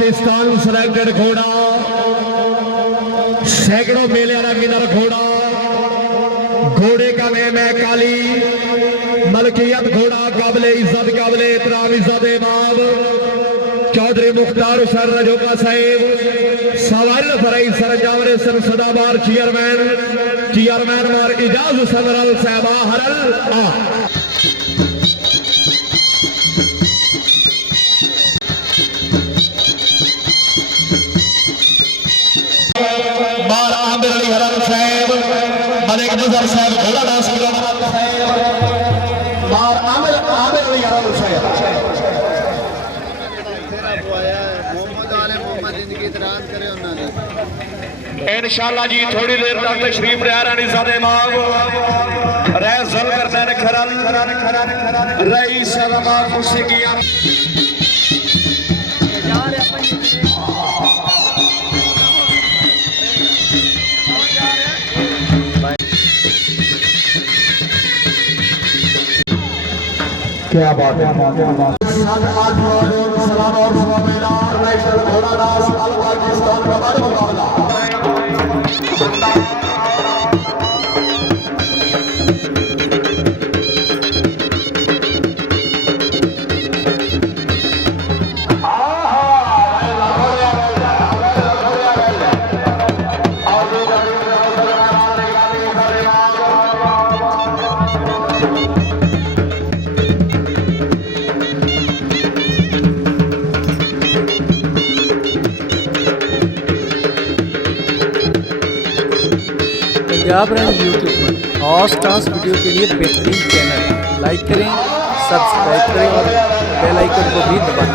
Pakistan selected घोड़ा, सैकड़ों मेले वाला विनर घोड़ा। घोड़े का नाम है काली, मलकियत घोड़ा, काबिले इज्जत, काबिले एहतराम, इज्जत इमाम चौधरी मुख्तार हुसैन रजोका साहेब, सवारी फराई सरंजाम सदाबार चेयरमैन मार इजाज सदरल साहबा हरल आ मार आमिर अली हरल साहब, मलिक नजर साहब घोड़ा डांस मार आमिर अली हरल साहब। इंशाअल्लाह जी थोड़ी देर तक तशरीफ ले रहे ज़ादे इमाम रज़ल करदैन खरल रईस सलामा खुशी किया क्या बात है। सलाम और नेशनल घोड़ा डांस पाकिस्तान का बड़ा मुकाबला। पंजाब रन यूट्यूब पर हॉर्स डांस वीडियो के लिए बेहतरीन चैनल, लाइक करें, सब्सक्राइब करें और बेल आइकन को भी दबाएं।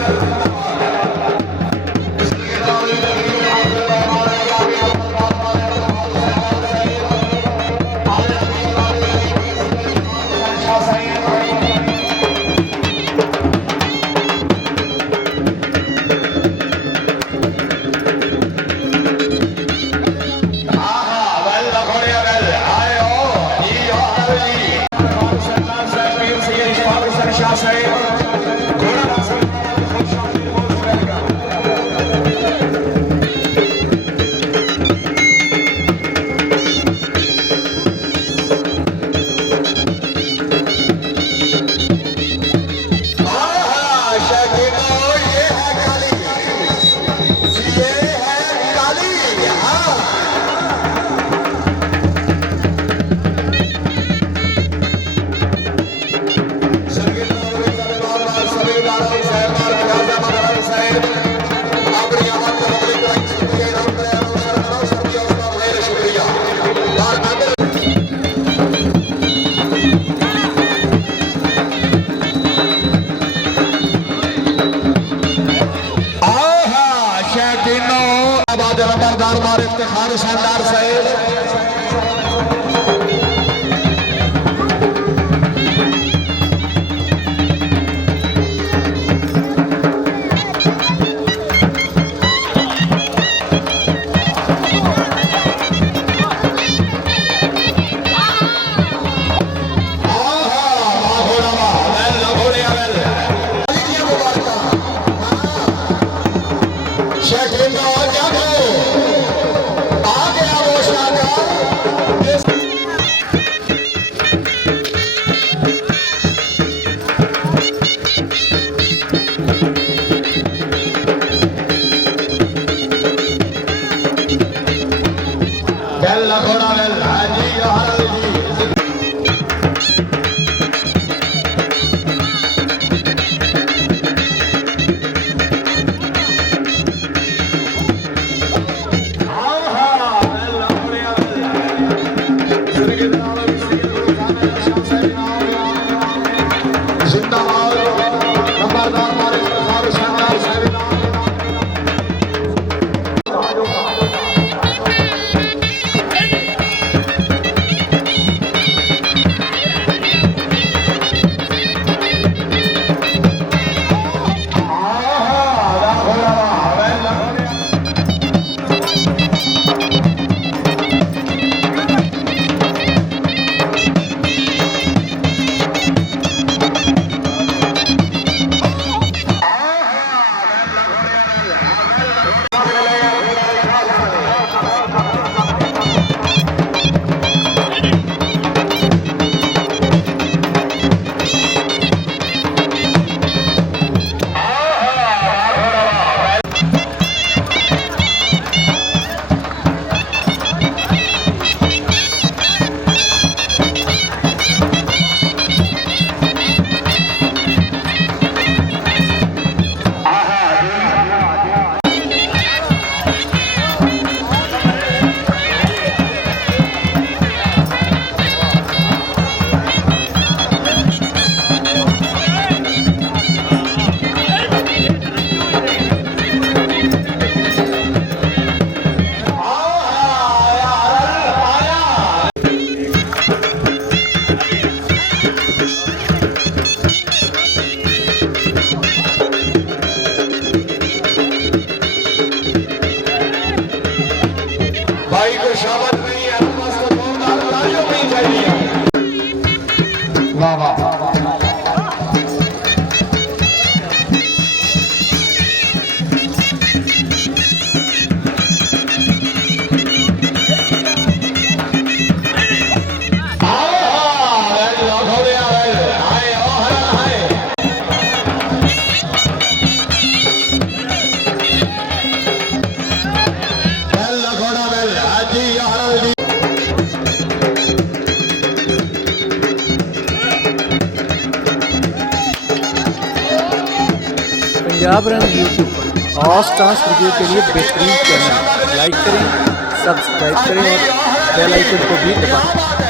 नंबरदार मार इफ्तिखार शानदार साहेब आ गया वो शानदार भाई को शाबाश नहीं है, मस्त जोरदार तालियों नहीं चाहिए। वाह वाह पंजाब रन यूट्यूब पर और स्टार्स वीडियो के लिए बेहतरीन चैनल, लाइक करें, सब्सक्राइब करें और बेल आइकन को भी दबाएं।